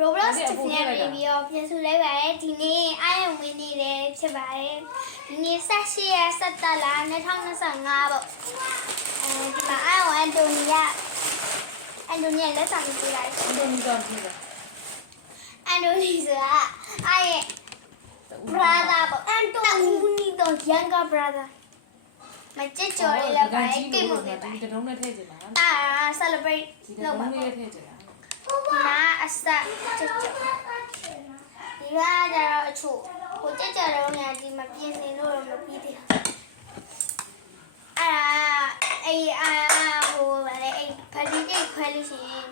Roblox တစ်ပြန်ပြီးတော့ပြန်ဆိုလိုက်ပါရဲ့ဒီနေ့အားရဝင်နေတယ်ဖြစ်ပါတယ်ဒီနေ့18ရက်17လ2025ပေါ့ဒီမှာအားရအန်တိုနီယာလက်ဆောင်ပေးလိုက်အန်တိုနီဆိုတာအားရ brother ပေါ့အန်တိုနီတော့ younger brother မကြည့်ကြော်လေးလည်းပါတယ်ကိတ်မှုတွေပါတယ်ဒီတုံးနဲ့ထည့်ချင်တာအာ celebrate လုပ်ပါပေါ့ထည့်ချင်တာနာအစကြည့်ကြော်ဒီကကြတော့အချို့ဟိုကြည့်ကြော်တော့ညာဒီမှာပြင်းနေလို့မပြီးသေးဘူးဟိုဗါလေparty cake ခွဲလို့ရှိရင်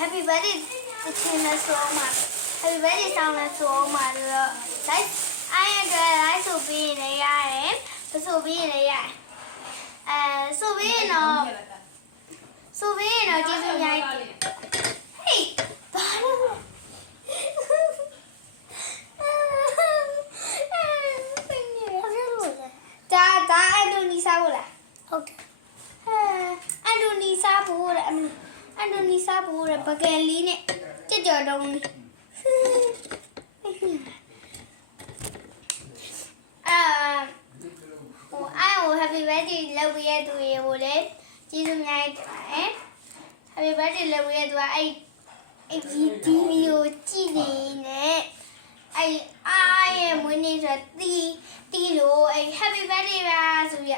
happy birthday တချင်နဲ့ဆိုမှ happy birthday ဆောင်းနဲ့ဆိုမှတော့ like like ဆိုပြီးနေရတယ်ဆိုပြီးနေရတယ်ဆိုပြီးတော့ကျေးဇူးများတယ်ဟေးဘာလို့ဒါအန်တိုနီစားဖို့လားဟုတ်တယ်အန်တိုနီစားဖို့တဲ့အန်တိုနီစားဖို့တဲ့ပကယ်လေးနဲ့ကြက်ကြော်တုံးလေးhappy birthday လုပ်ရတဲ့သူတွေကိုလည်းကျေးဇူးများတင်ပါတယ် happy birthday လုပ်ရတဲ့သူကဒီဗီဒီယိုကြည့်နေတဲ့အားရဲ့မွေးနေ့ဆိုတီလို့happy birthday ပါဆိုရ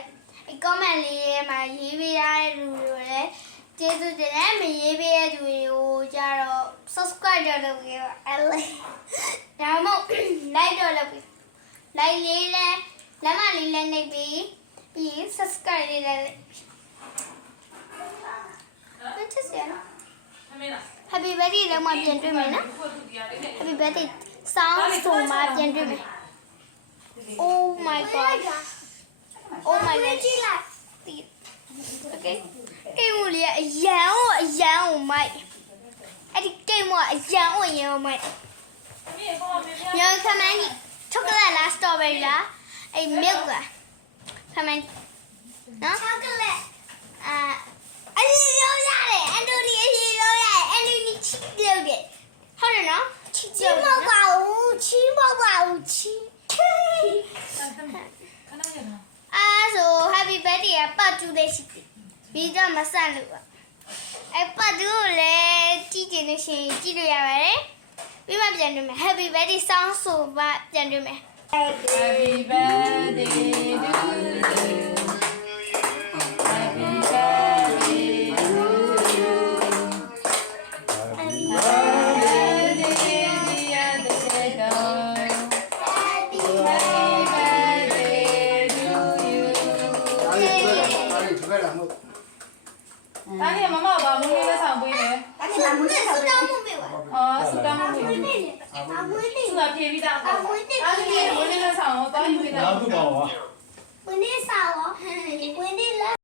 comment လေးမှာရေးပေးရတဲ့လူတွေလည်းကျေးဇူးတင်တယ်မရေးပေးတဲ့သူတွေကိုကြတော့ subscribe တော့လုပ်ခဲ့ပါဒါမှမဟုတ် like တော့လုပ်ပြီး like လေးလည်းလက်မလေးလည်းနှိပ်ပြီး subscribe လေးလည်းမချစ်စရာ happy birthday တော့မှပြန်တွေ့မယ်နော် happy birthday sound ဆိုမှပြန်တွေ့မယ် oh my god oh my god ကြည့်လိုက် okay ကိန်းမလေးအရန်ကိုမိုက်အဲ့ဒီကိန်းမအရန်ကိုမိုက်ညခမန်းကြီး chocolate လား strawberry လားmilk လားခမန်းနော် chocolate အရင်ရောရတယ်အန်တိုနီအရင်ရောရတယ်အန်တိုနီချီလို့တယ်ဟုတ်တယ်နော်ချီမပါဘူးချီခဏဆို happy birthday ပတ်တူတဲ့ရှိတယ်ပြီးတော့မဆန့်လို့ပါပတ်တူကိုလည်းကြည့်နေရှင်ကြည့်လို့ရပါတယ်ပြီးမှပြန်တွေ့မယ် happy birthday song ဆိုမှပြန်တွေ့မယ် Happy birthday to you Happy birthday to you Happy birthday dear Dedo Happy birthday to you ဒါနဲ့မမဘာမွေးလေးဆောင်ပေးလဲဒါနဲ့မမွေးလေးဆောင်ပေးဆူတောင်းမွေးဆူတာပြေးပြီးသားအဲ့ဒီမွေးလေးဆောင်တော့တောင်းယူပေးတာ 哪不搞啊？ဝင်နေစားရောဝင်နေလား